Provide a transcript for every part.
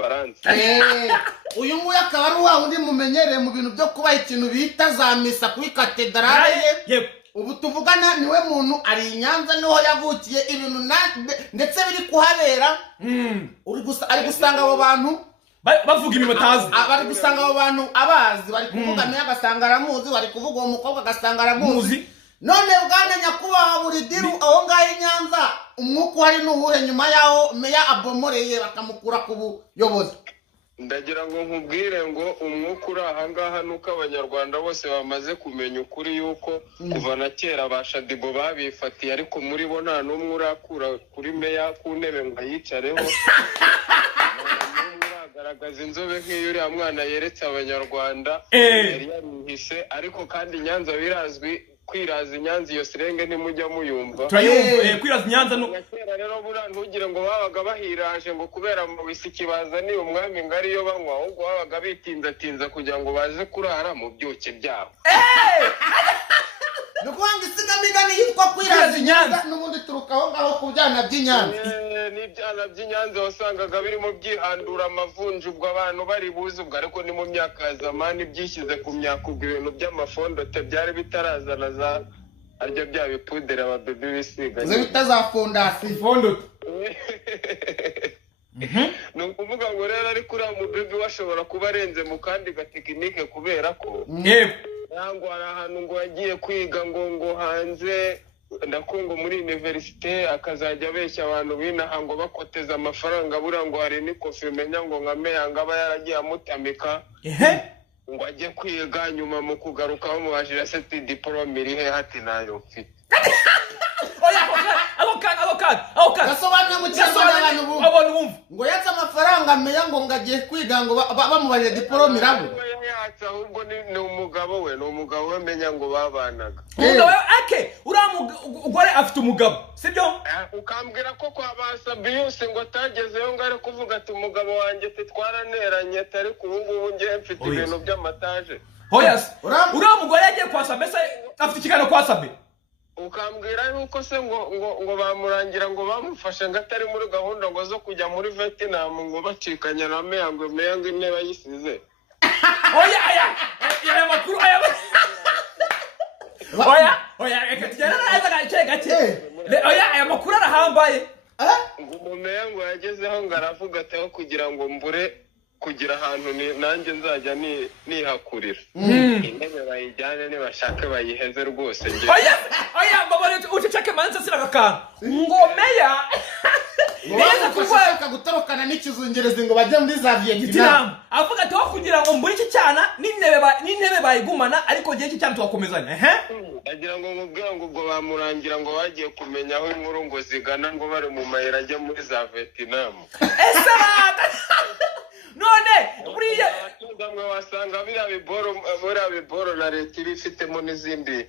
baranzi uyu nguyu akaba ari wa undi mumenyereye mu bintu byo kubaha ikintu bita za misa kuri katedrale ye ubu tuvugana niwe muntu ari i Nyanza niho yavukiye ibintu ndetse biri kuhabera ari gusanga abo bantu bavuga ibintu batazi bari gusanga abo bantu abazi bari kuvuga meya agasanga aramuzi bari kuvuga uwo mukobwa agasanga aramuzi none bwana nyakubahwa buri diru aho ngaho i Nyanza umwuka uhari n'uwuhe nyuma yaho meya abomoreye bakamukura ku buyobozi ndagira ngo nkubwire ngo umwuka uri aha ngaha nuko abanyarwanda bose bamaze kumenya ukuri yuko kuva na kera bashadibo babifatiye ariko muri bo nta n'umwe urakura kuri meya ku ntebe ngo ayicareho garagaza inzobe nk'iyo uriya mwana yeretse abanyarwanda yari yaruhise ariko kandi Nyanza birazwi kwiraza Nyanza iyo sirenge ntimujya muyumva kwiraza Nyanza no kera rero bura ntugire ngo babaga bahiraje ngo kubera mu bisiki bazaniye umwami ngari yo banywa ahubwo babaga bitinza kugira ngo baze kurara mu byuke byabo nukwanga isigamigani yitwa kwiraza Nyanza n'ubundi turukaho ngaho ku byana by'Inyanza n'ibyana by'Inyanza wasangaga birimo byihandura amavunja ubwo abantu bari buzi ubwo ariko ni mu myaka ya zamani byishyize ku myaka ubwo ibintu by'amafondote byari bitarazana za arya bya bipudera ababebe bisiga ze bitaza fondasi fondote ni ukuvuga ngo rero ariko uriya mubebe washobora kuba arenze mu kandi gatekinike kubera ko ntabwo hari ahantu ngo yagiye kwiga ngo hanze ndakungo muri universite akazajya abeshya abantu binaha ngo bakoteza amafaranga bura ngo hari n'ikofi umenya ngo nka meya ngo aba yaragiye amutamika ngo ajye kwiga nyuma mu kugaruka bamubajira seti diporome iri he hati nayo mfite gasobanura mu cyangwa abantu bumva ngo yatse amafaranga meya ngo ngagiye kwiga ngo bamubarire diporome irabo ahubwo ni umugabo we menya ngo babanaga uriya mugore afite umugabo sibyo ukambwira ko kwa Basabiyusi ngo atagezeyo ngo ari kuvuga ati umugabo wanjye twaraneranye atari ku ngubu ngiye mfite ibintu by'amataje uriya mugore yagiye kwa Sabe afite ikiganiro kwa Sabe ukambwira yuko se ngo bamurangira ngo bamufashe ngo atari muri gahunda ngo zo kujya muri Vietnam ngo bacikanya na meya ngo intebe yisize aya makuru reka tugenda neza gake aya makuru arahambaye ngo umumeya ngo yagezeho ngo aravuga ati aho kugira ngo mbure kugira ahantu nanjye nzajya nihakurira intebe bayijyane nibashake bayiheze rwose mbabone uceceke manza siragakantu ngo meya neza kushaka gutorokana n'ikizungerezi ngo bajye muri za Vietnam avuga ati aho kugira ngo mbure iki cyana n'intebe bayigumana ariko gihe iki cyana tugakomezanya agira ngo nkubwira ngo ubwo bamurangira ngo bagiye kumenya aho inkuru ngo zigana ngo bari mu mayira ajya muri za Vietnam none buriya ngamwe wasanga biriya biboro na leta ibifitemo n'izindi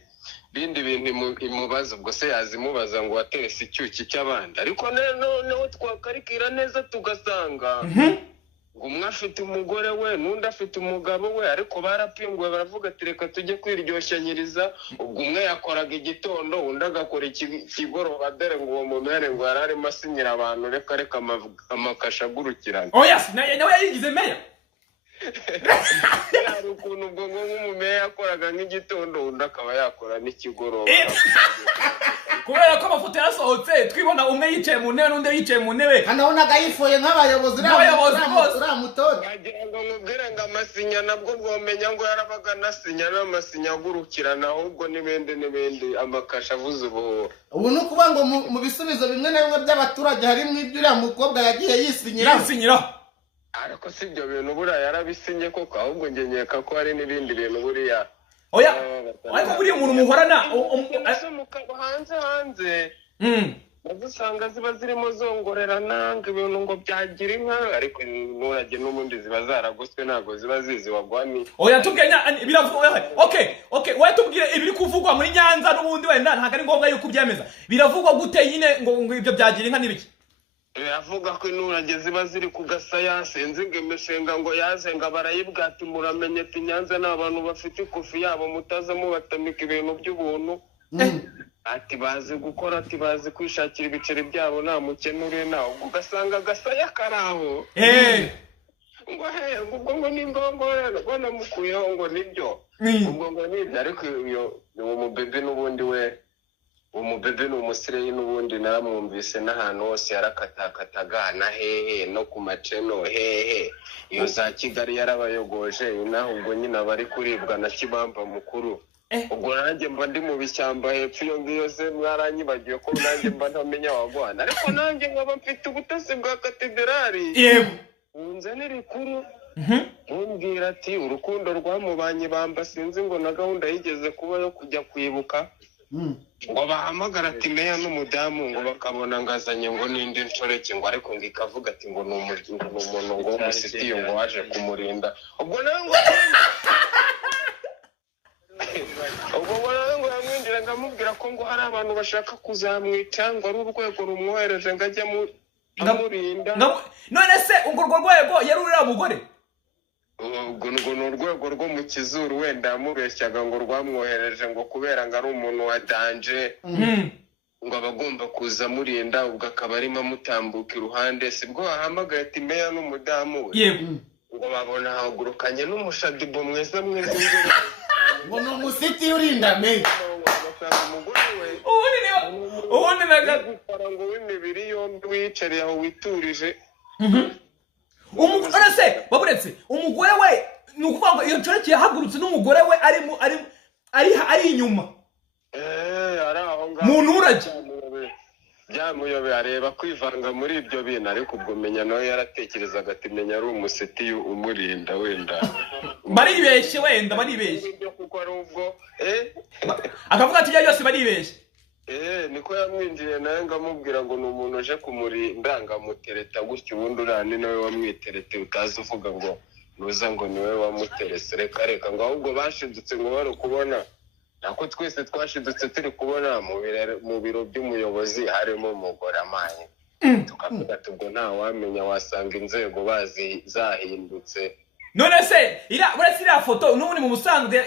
bindi bintu imubaza ubwo se yazimubaza ngo waterese icyuki cy'abandi ariko noneho twakarikira neza tugasanga ngo umwe afite umugore we n'undi afite umugabo we ariko barapinguwe baravuga ati reka tujye kwiryoshanyiriza ubwo umwe yakoraga igitondo undi agakora ikigoroba dore ngo uwo mumere ngo yari arimo asinyira abantu reka amakasha agurukirana nawe yayigize meya hari ukuntu ubwo nk'umumeya yakoraga nk'igitondo undi akaba yakora n'ikigoroba kubera ko amafoto yarasohotse twibona umwe yicaye mu ntebe n'undi yicaye mu ntebe kanabonaga yifoye nk'abayobozi bose uramutora wagira ngo nkubwire ngo amasinya nabwo bwomenya ngo yarabaga anasinya n'amasinya agurukirana ahubwo n'ibindi amakasha avuze ubuhuha ubu ni ukuvuga ngo mu bisubizo bimwe na bimwe by'abaturage harimo ibyo uriya mukobwa yagiye yisinyiraho ariko si ibyo bintu buriya yarabisinye koko ahubwo njye nkeka ko hari n'ibindi bintu buriya ariko buriya umuntu muhorana hanze bazusanga ziba zirimo zongorerana ngo ibintu ngo byagira inka ariko nturage n'ubundi ziba zaragoswe ntabwo ziba zizi wagwani tubwire biravuga wowe tubwire ibiri kuvugwa muri Nyanza n'ubundi wenda ntabwo ari ngombwa yuko ubyemeza biravugwa gute nyine ngo ibyo byagira inka n'ibiki biravuga ko inturage ziba ziri ku gasaya sinzi ngo imishinga ngo yaze ngo barayibwate muramenye ati Nyanza ni abantu bafite ikofi yabo mutaza mubatamika ibintu by'ubuntu ati bazi gukora ati bazi kwishakira ibiceri byabo nta mukenure nawe ugasanga agasaya karaho ngo nimba ngo namukuyeho ngo nibyo ubwo ngo nibyo ariko uwo mubebe n'ubundi we umubebe ni umusireye n'ubundi naramwumvise n'ahantu hose yarakatakataga na hehe no ku maceno hehe iyo za Kigali yarabayogoje naho ubwo nyine abari kuribwa na Kibamba mukuru ubwo nanjye mba ndi mu bishyamba hepfo iyo ngiyo se mwaranyibagiwe ko nanjye mba ntamenya wagwana ariko nanjye nkaba mfite ubutasi bwa katedrali yego unzane rikuru umbwira ati urukundo rwamubanye bamba sinzi ngo na gahunda yigeze kuba yo kujya kwibuka ngo bahamagara ati meya n'umudamu ngo bakabona ngazanye ngo nindi nshoreke ngo ariko ngo ikavuga ati ngo ni umuntu ngo umusitiye ngo waje kumurinda ubwo nawe ngo yamwinjira ngamubwira ko ngo hari abantu bashaka kuzamwica ngo ari urwego rumwohereje ngo ajye amurinda none se urwo rwego yari uriya mugore ngo ni urwego rwo mu Kizuru wenda yamubeshyaga ngo rwamwohereje ngo kubera ngo ari umuntu wa danje ngo abagomba kuza murinda ubwo akaba arimo amutambuka iruhande sibwo wahamagaye ati meya n'umudamu we yego ngo babona hagurukanye n'umushadibo mwiza ngo ni umusiti urinda meya umugore we ubundi ngo w'imibiri yombi wiyicariye aho witurije umugore se baburetse umugore we ni ukuvuga ngo iyo nshoreke yahagurutse n'umugore we ari inyuma ari aho ngaho mu nturage byamuyobeye areba kwivanga muri ibyo bintu ariko ubwo menya nawe yaratekerezaga ati menya ari umusiti umurinda wenda baribeshye wenda kuko ari ubwo akavuga ati ibyo byose baribeshye niko yamwinjiriye nawe ngamubwira ngo ni umuntu uje kumurinda ngamutereta gutyo ubundi uriya ni nawe wamwiterete utazi uvuga ngo nuza ngo niwe wamuterese reka ngo ahubwo bashidutse ngo bari kubona nako twese twashidutse turi kubona mu biro by'umuyobozi harimo umugore amanye tukavuga ati ubwo nta wamenya wasanga inzego zahindutse none se uretse iriya foto n'ubundi mu busanzwe